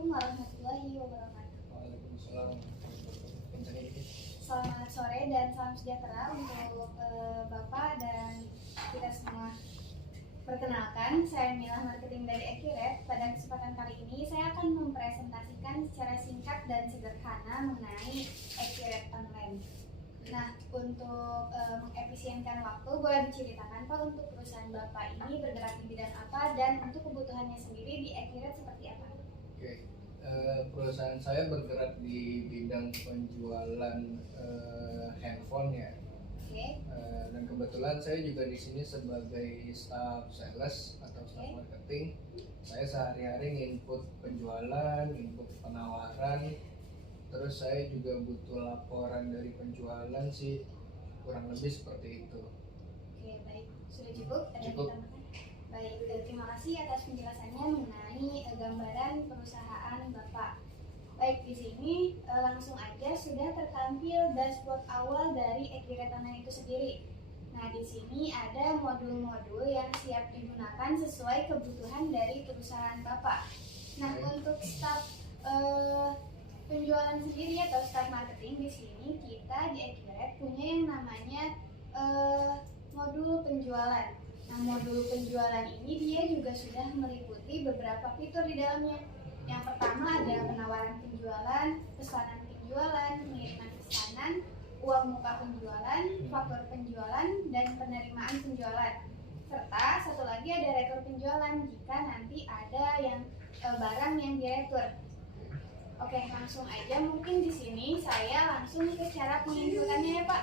Assalamualaikum warahmatullahi wabarakatuh. Waalaikumsalam warahmatullahi wabarakatuh. Selamat sore dan salam sejahtera untuk Bapak dan kita semua. Perkenalkan, saya Mila Marketing dari Accurate. Pada kesempatan kali ini saya akan mempresentasikan secara singkat dan sederhana mengenai Accurate Online. Nah, untuk mengefisienkan waktu, boleh diceritakan Pak untuk perusahaan Bapak ini bergerak di bidang apa dan untuk kebutuhannya sendiri di Accurate seperti apa? Oke, perusahaan saya bergerak di bidang penjualan handphone ya. Oke. Dan kebetulan saya juga di sini sebagai staff sales atau staff marketing. Saya sehari-hari input penjualan, input penawaran. Terus saya juga butuh laporan dari penjualan sih, kurang lebih seperti itu. Oke, baik. Sudah cukup? Ada Cukup. ditambahkan? Baik, terima kasih atas penjelasannya mengenai gambaran perusahaan Bapak. Baik, di sini langsung aja sudah tertampil dashboard awal dari Accurate Online itu sendiri. Nah, di sini ada modul-modul yang siap digunakan sesuai kebutuhan dari perusahaan Bapak. Nah, untuk staf penjualan sendiri atau staf marketing di sini kita di Accurate punya yang namanya modul penjualan. Nah, modul penjualan ini dia juga sudah meliputi beberapa fitur di dalamnya. Yang pertama ada penawaran penjualan, pesanan penjualan, pengiriman pesanan, uang muka penjualan, faktur penjualan, dan penerimaan penjualan. Serta satu lagi ada retur penjualan jika nanti ada yang barang yang diretur. Oke, langsung aja mungkin di sini saya langsung ke cara penginputannya ya Pak.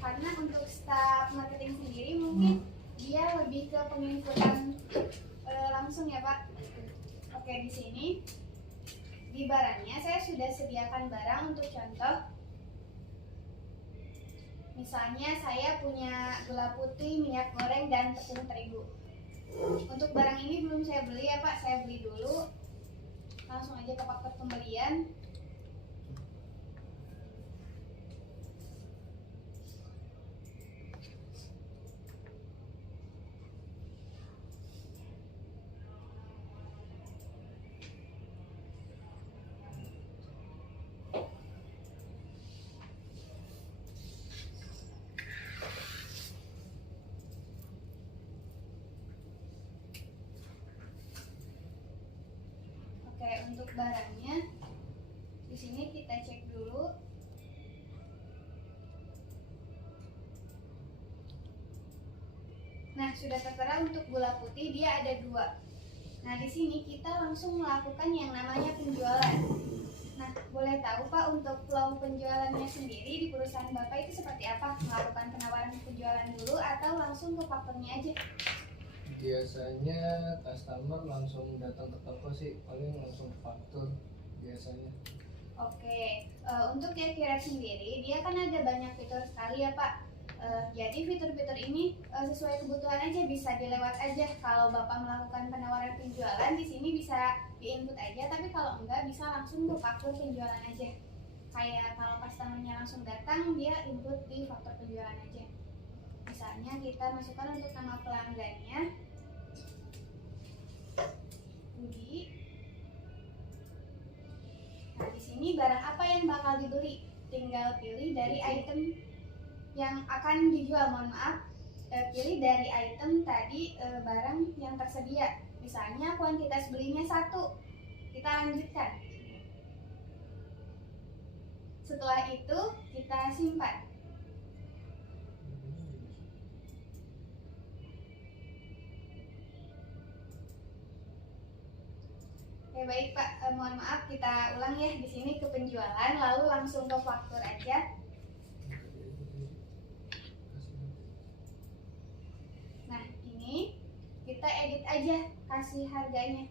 Karena untuk staf marketing sendiri mungkin dia lebih ke penginputan langsung ya Pak. Oke, di sini di barangnya saya sudah sediakan barang untuk contoh. Misalnya saya punya gula putih, minyak goreng, dan tepung terigu. Untuk barang ini belum saya beli ya Pak, saya beli dulu. Langsung aja ke faktur pembelian. Oke, untuk barangnya di sini kita cek dulu. Nah, sudah tertera untuk gula putih dia ada 2. Nah, di sini kita langsung melakukan yang namanya penjualan. Nah, boleh tahu Pak untuk flow penjualannya sendiri di perusahaan Bapak itu seperti apa? Melakukan penawaran penjualan dulu atau langsung ke fakturnya aja? Biasanya customer langsung datang ke toko sih, paling langsung faktur biasanya. Oke, untuk Accurate sendiri dia kan ada banyak fitur sekali ya Pak. Jadi fitur-fitur ini sesuai kebutuhan aja, bisa dilewat aja. Kalau Bapak melakukan penawaran penjualan di sini bisa diinput aja, tapi kalau enggak bisa langsung ke faktur penjualan aja. Kayak kalau customernya langsung datang, dia input di faktur penjualan aja. Misalnya kita masukkan untuk nama pelanggannya, Budi. Nah, di sini barang apa yang bakal dibeli? Tinggal pilih dari item yang akan dijual. Mohon maaf, pilih dari item tadi barang yang tersedia. Misalnya kuantitas belinya 1. Kita lanjutkan. Setelah itu kita simpan. Oke, baik Pak, mohon maaf kita ulang ya di sini ke penjualan lalu langsung ke faktur aja. Nah, ini kita edit aja, kasih harganya.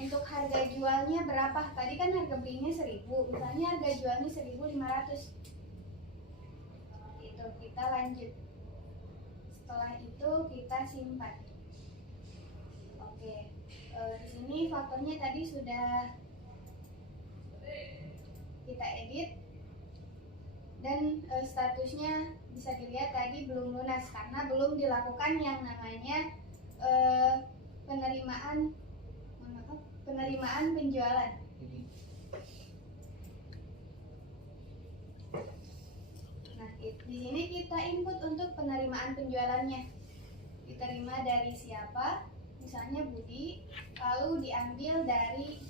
Untuk harga jualnya berapa? Tadi kan harga belinya 1.000, misalnya harga jualnya 1.500. Itu kita lanjut. Setelah itu kita simpan. Oke, di sini fakturnya tadi sudah kita edit. Dan statusnya bisa dilihat tadi belum lunas karena belum dilakukan yang namanya penerimaan penerimaan penjualan. Nah, di sini kita input untuk penerimaan penjualannya. Diterima dari siapa? Misalnya Budi, lalu diambil dari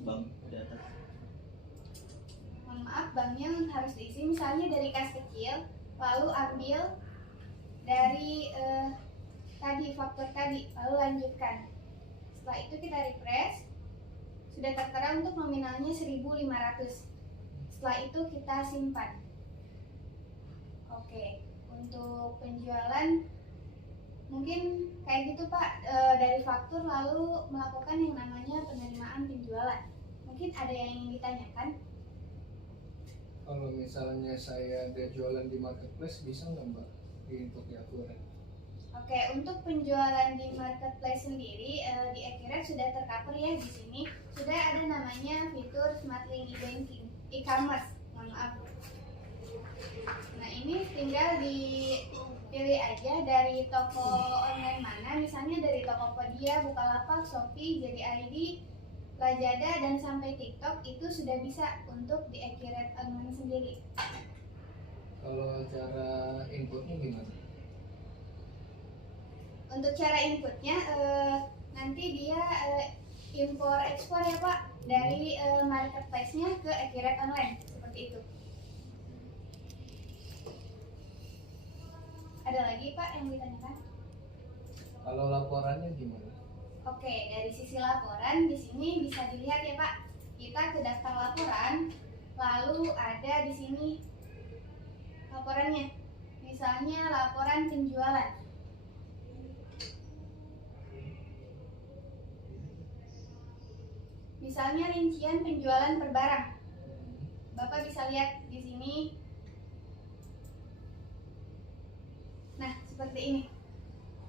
bank di atas. mohon maaf, banknya harus diisi misalnya dari kas kecil, lalu ambil dari tadi faktur tadi, lalu lanjutkan. Setelah itu kita refresh, sudah tertera untuk nominalnya 1.500. Setelah itu kita simpan. Oke, untuk penjualan mungkin kayak gitu Pak, dari faktur lalu melakukan yang namanya penerimaan penjualan. Mungkin ada yang ingin ditanyakan? Kalau misalnya saya ada jualan di marketplace, bisa nggak Mbak di-input di aturan? Oke, untuk penjualan di marketplace sendiri di Accurate sudah tercover ya di sini. Sudah ada namanya fitur Smart Link e-banking, e-commerce. Mohon maaf. Nah, ini tinggal dipilih aja dari toko online mana, misalnya dari Tokopedia, Bukalapak, Shopee, JDID, Lazada, dan sampai TikTok itu sudah bisa untuk di Accurate online sendiri. Kalau cara inputnya gimana? Untuk cara inputnya nanti dia impor ekspor ya Pak dari marketplace-nya ke Accurate online seperti itu. Ada lagi Pak yang ditanyakan? Kalau laporannya gimana? Oke, dari sisi laporan di sini bisa dilihat ya Pak. Kita ke daftar laporan, lalu ada di sini laporannya. Misalnya laporan penjualan. Misalnya rincian penjualan per barang. Bapak bisa lihat di sini. Nah, seperti ini.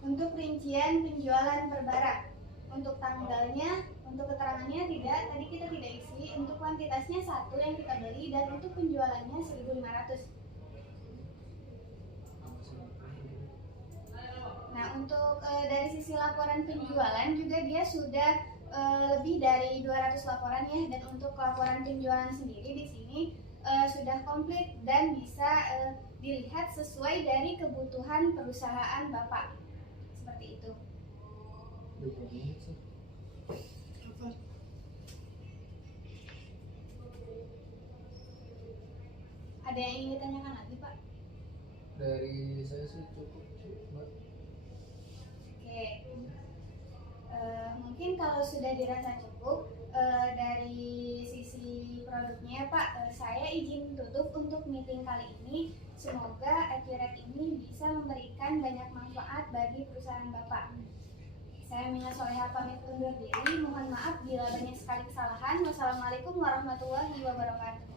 Untuk rincian penjualan per barang. Untuk tanggalnya, untuk keterangannya tidak, tadi kita tidak isi. Untuk kuantitasnya 1 yang kita beli dan untuk penjualannya 1.500. Nah, untuk dari sisi laporan penjualan juga dia sudah lebih dari 200 laporan ya, dan untuk laporan penjualan sendiri di sini sudah komplit dan bisa dilihat sesuai dari kebutuhan perusahaan Bapak. Seperti itu. Ada yang ingin ditanyakan lagi Pak? Dari saya sih cukup Mbak. Oke. Mungkin kalau sudah dirasa cukup dari sisi produknya Pak, saya izin tutup untuk meeting kali ini. Semoga Accurate ini bisa memberikan banyak manfaat bagi perusahaan Bapak. Saya Mina Soleha pamit undur diri. Mohon maaf bila banyak sekali kesalahan. Wassalamualaikum warahmatullahi wabarakatuh.